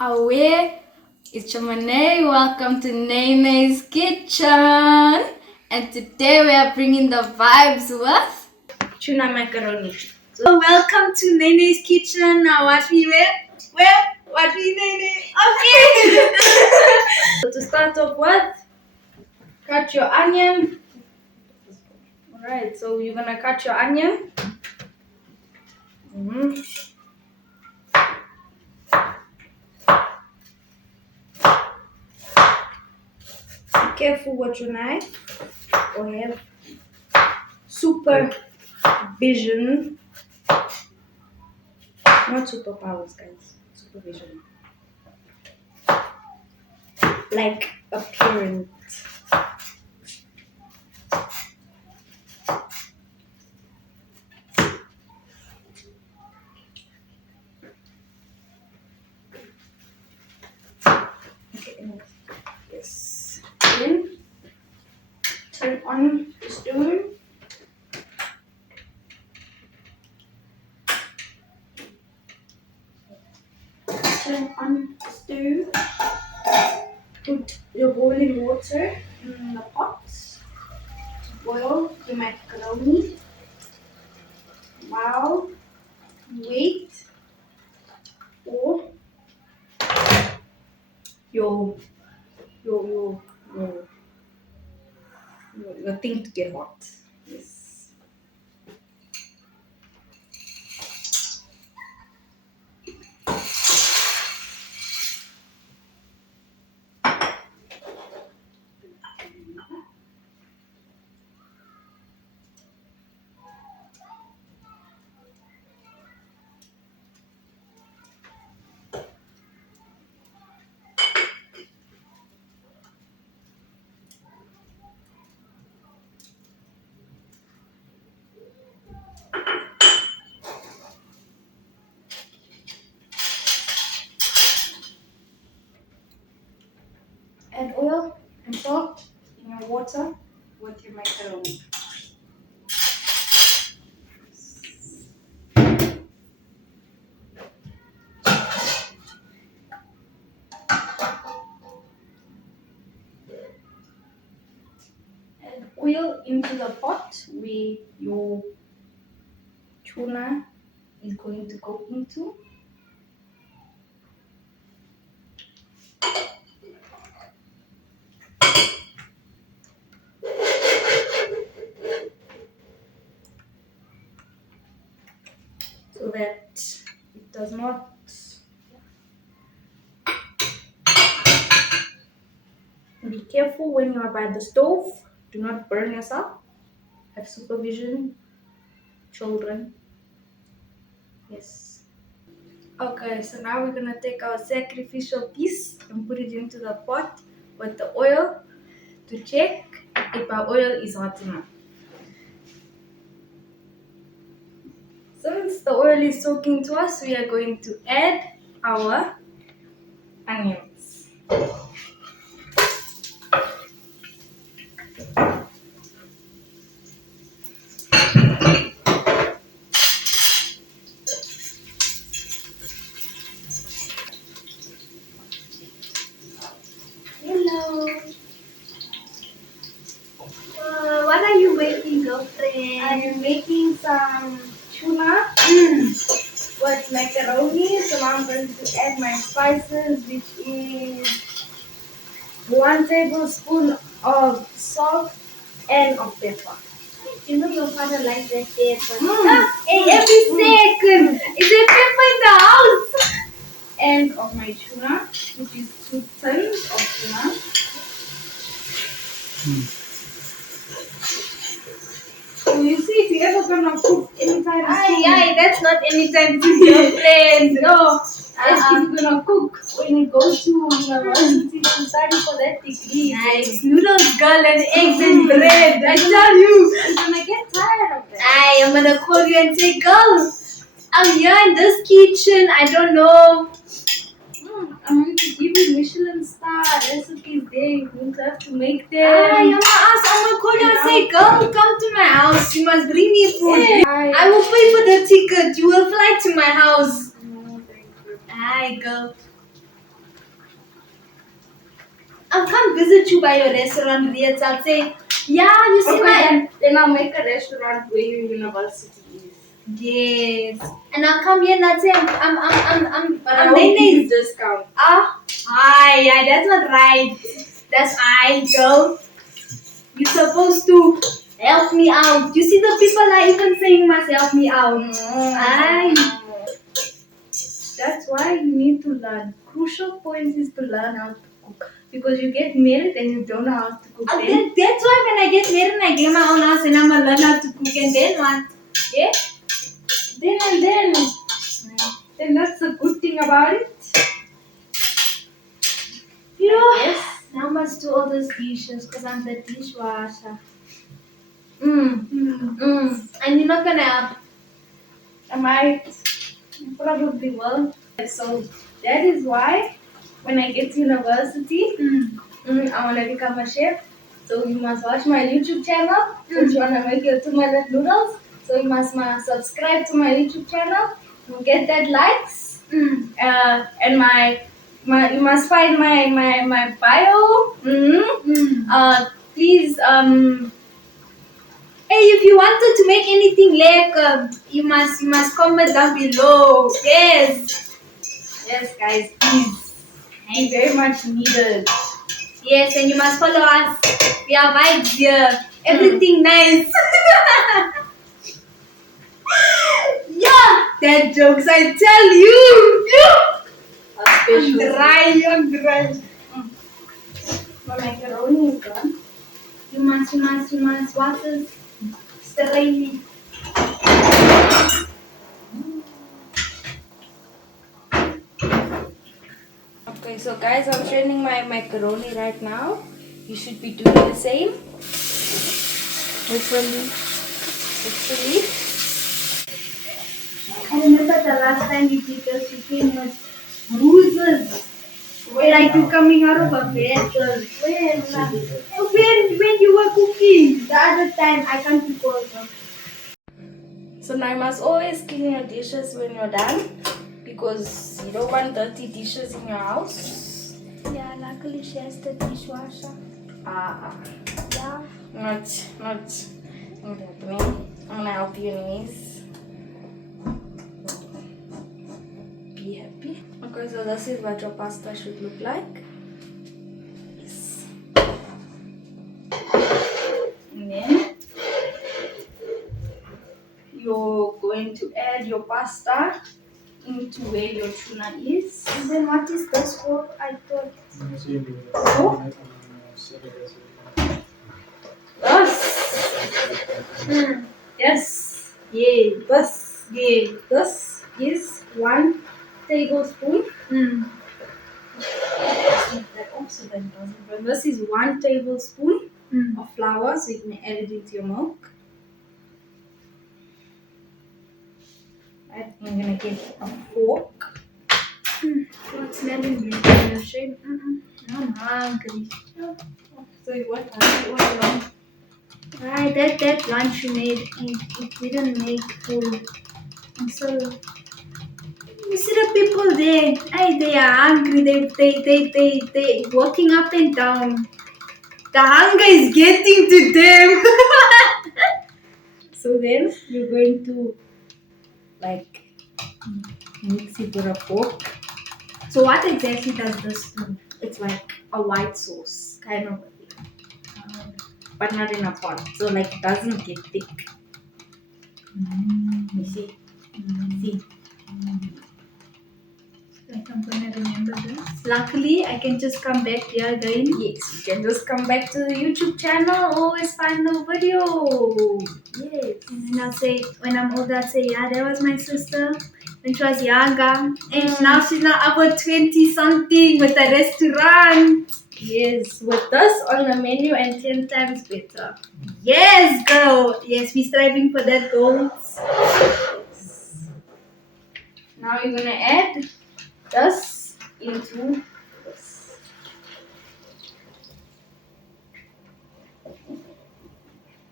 Away, it's Chamanay. Welcome to Nene's Kitchen. And today we are bringing the vibes with tuna macaroni. So welcome to Nene's Kitchen. Now watch me watch me Nene. Okay. So to start off with, cut your onion. Alright, so you're gonna cut your onion. Be careful with your knife or have supervision. Not superpowers, guys. Supervision. Like a parent. Okay, yes. Then turn on the stove. Turn on the stove. Put your boiling water in the pot to boil the macaroni. While wait for your thing to get hot. Yes. Add oil and salt in your water with your macaroni. Add oil into the pot where your tuna is going to go into. So that it does not be careful when you are by the stove. Do not burn yourself. Have supervision, children. Yes. Okay, so now we're gonna take our sacrificial piece and put it into the pot with the oil to check if our oil is hot enough. Since the oil is soaking to us, we are going to add our onions. Hello. What are you making, girlfriend? I am making some tuna with macaroni. So now I'm going to add my spices, which is 1 tablespoon of salt and of pepper. You know your father likes that pepper. Hey, every second! Is there pepper in the house? And of my tuna, which is 2 tons of tuna. So you see, if you're ever gonna cook anytime soon. Aye, that's not anytime soon, your friend. No. If you're gonna cook when you go to university to study for that degree. Nice. Noodles, girl, and eggs and bread. I tell you. You're gonna get tired of that. Aye, I'm gonna call you and say, girl, I'm here in this kitchen. I don't know. I'm going to give you Michelin star recipes there. You won't have to make them. I'm gonna call you and say, girl, come to my house. You must bring me food. Yeah. I will pay for the ticket. You will fly to my house. No, thank you. Aye, girl. I'll come visit you by your restaurant, Rietz. I'll say, yeah, you see Then I'll make a restaurant where your university is. Yes. And I'll come here and I'll say, I'm Nene's discount. Yeah, that's not right. That's girl. You're supposed to help me out. You see, the people are even saying must help me out. That's why you need to learn. Crucial point is to learn how to cook. Because you get married and you don't know how to cook. That's why when I get married and I get my own house and I'm going to learn how to cook and then what? Yeah? Then that's the good thing about it. Yeah. Yes. Now I must do all those dishes because I'm the dishwasher. And you're not gonna help. I might. You probably will. So that is why when I get to university, I want to become a chef. So you must watch my YouTube channel. Since you want to make your 2 minute noodles. So you must subscribe to my YouTube channel. And get that likes. And you must find my bio. Please hey, if you wanted to make anything like you must comment down below. Yes, guys, please. And very much needed. Yes, and you must follow us. We are vibes here. Everything nice. Yeah, that jokes I tell you. I'm dry. My macaroni is done. You must water straight. Okay, so guys, I'm training my macaroni right now. You should be doing the same. Hopefully. I remember the last time you did this, you came with bruises. Like you coming out of a vessel. When you were cooking. The other time, I can't recall. So now you must always clean your dishes when you're done. Because you don't want dirty dishes in your house. Yeah, luckily she has the dishwasher. Yeah. Not happening. I'm gonna help you anyways. Be happy. Okay, so this is what your pasta should look like. Yes. And then you're going to add your pasta into where your tuna is. And then what is this for? I thought. Oh? Yes. This is 1 tablespoon. That also then doesn't. But this is 1 tablespoon of flour, so you can add it into your milk. Right, I'm gonna get a fork. What's smelling good? I'm hungry. So what long? Right, that lunch you made, it didn't make full. And so you see the people there, they are hungry. They walking up and down. The hunger is getting to them. So then you're going to like mix it with a fork. So what exactly does this do? It's like a white sauce, kind of, but not in a pot. So like it doesn't get thick. You see? See? Like I'm gonna remember this. Luckily, I can just come back here again. Yes, you can just come back to the YouTube channel. Always find the video. Yes. And then I'll say, when I'm older, I'll say, yeah, that was my sister when she was younger. And now she's now about 20 something with a restaurant. Yes, with this on the menu and 10 times better. Yes, girl. Yes, we're striving for that goal. Now you're gonna add this into this.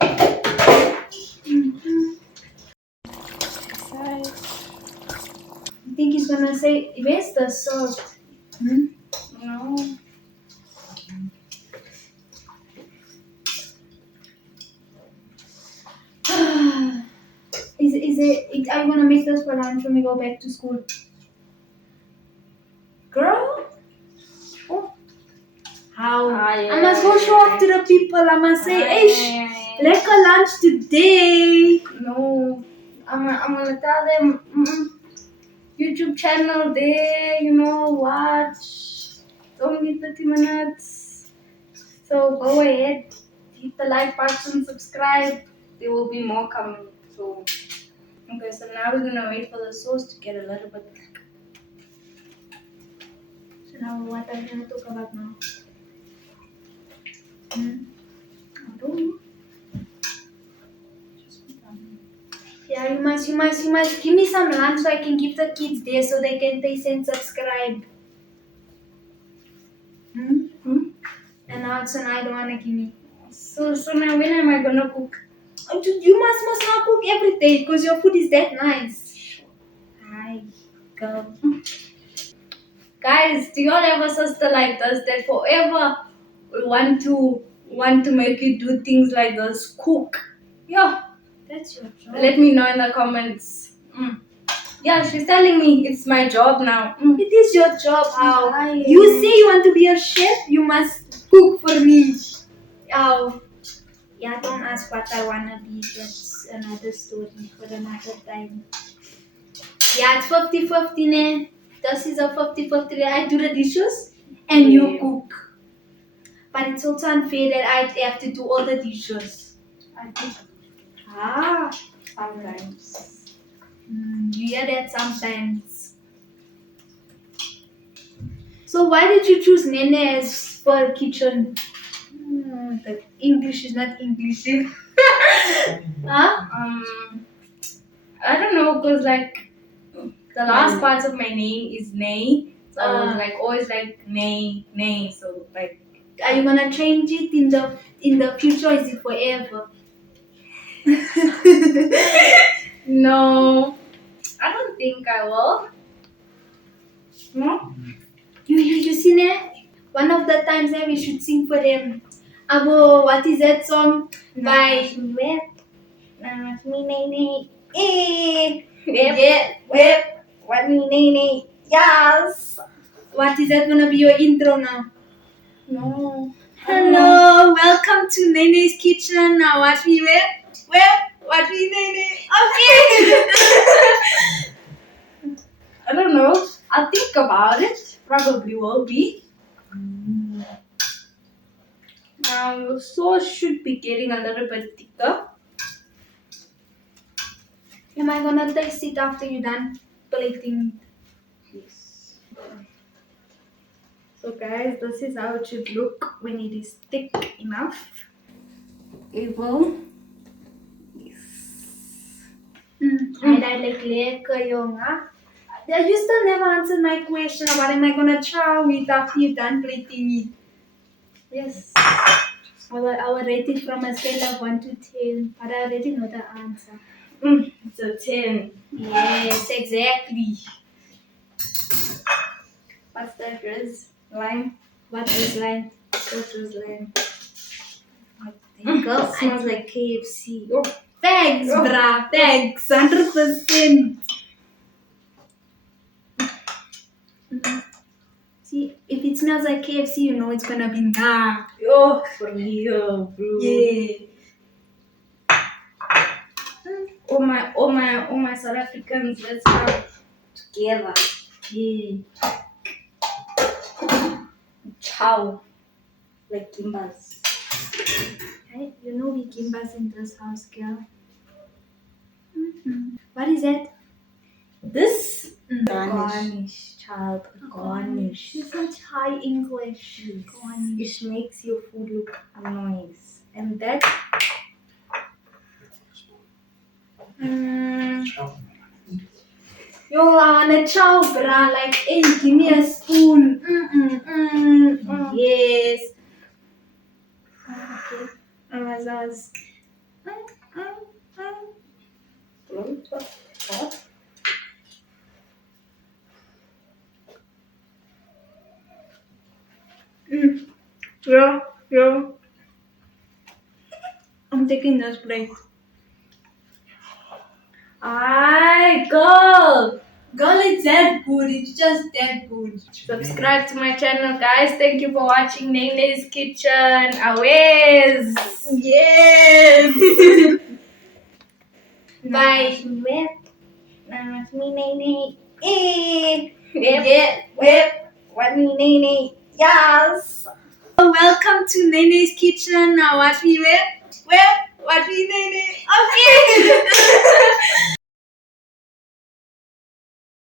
I think he's gonna say, where's the salt? No. for lunch when we go back to school? Girl? Oh. How? I must go show off to the people. I must say, hey, like a lunch today. No. I'm gonna tell them, YouTube channel there, watch. It's only 30 minutes. So go ahead, hit the like button, subscribe. There will be more coming. So, okay, so now we're gonna wait for the sauce to get a little bit thick. So now what are we gonna talk about now? I don't know. Yeah, you must give me some lunch so I can give the kids there so they can taste and subscribe. And also I don't wanna give me. So now when am I gonna cook? You must not cook every day because your food is that nice. Hi, go. Guys, do you all have a sister like this that forever want to make you do things like this? Cook. Yeah. That's your job. Let me know in the comments. Yeah, she's telling me it's my job now. It is your job. How? You say you want to be a chef, you must cook for me. Oh. Yeah, don't ask what I wanna be. That's another story for another time. Yeah, it's 50-50 ne. This is a 50-50. I do the dishes and you cook. But it's also unfair that I have to do all the dishes. I cook. Sometimes. You hear that sometimes. So why did you choose Nene as for kitchen? The English is not English. Huh? I don't know, cause like the last parts of my name is Nay, so I was like always like Nay. So like, are you gonna change it in the future? Or is it forever? No, I don't think I will. No. You seen it? One of the times we should sing for them. Abo, what is that song by Web? Me nay. Web. What me nay. Yes. What is that gonna be your intro now? No. Hello, welcome to Nene's kitchen. Now watch me Web. Watch me Nene. Okay. I don't know. I'll think about it. Probably will be. Now your sauce should be getting a little bit thicker. Am I gonna taste it after you're done plating? Yes. So guys, this is how it should look when it is thick enough. It will. Yes. I like lekker jongen. You still never answered my question. What am I gonna chow it after you're done plating it? Yes. I will rate it from a scale of 1 to 10, but I already know the answer. It's a 10. Yes, exactly. What's that, Riz? Lime? What is lime? What is lime? Girl, smells like KFC. Oh. Thanks, bruh. Thanks. 100%. See, if it smells like KFC, you know it's gonna be nah. Oh, for real, bro. Yeah. All my South Africans, let's come together. Yeah. Ciao. Like Kimbas. Right? You know we Kimbas in this house, girl. What is that? This? Garnish, child. Garnish. It's such high English. Yes. Garnish. It makes your food look nice. And that. Yo, I wanna chow, bruh. Like, hey, give me a spoon. Yes. Okay. Amazaz. Yeah. I'm taking this plate. I go. Girl, it's that good. It's just that good. Subscribe to my channel, guys. Thank you for watching Nene's Kitchen. Always. Yes. Bye. Whip. Now it's me, Nene. Whip. What me, Nene? Yes. Welcome to Nene's Kitchen. Now watch me whip. Watch me, Nene. Okay.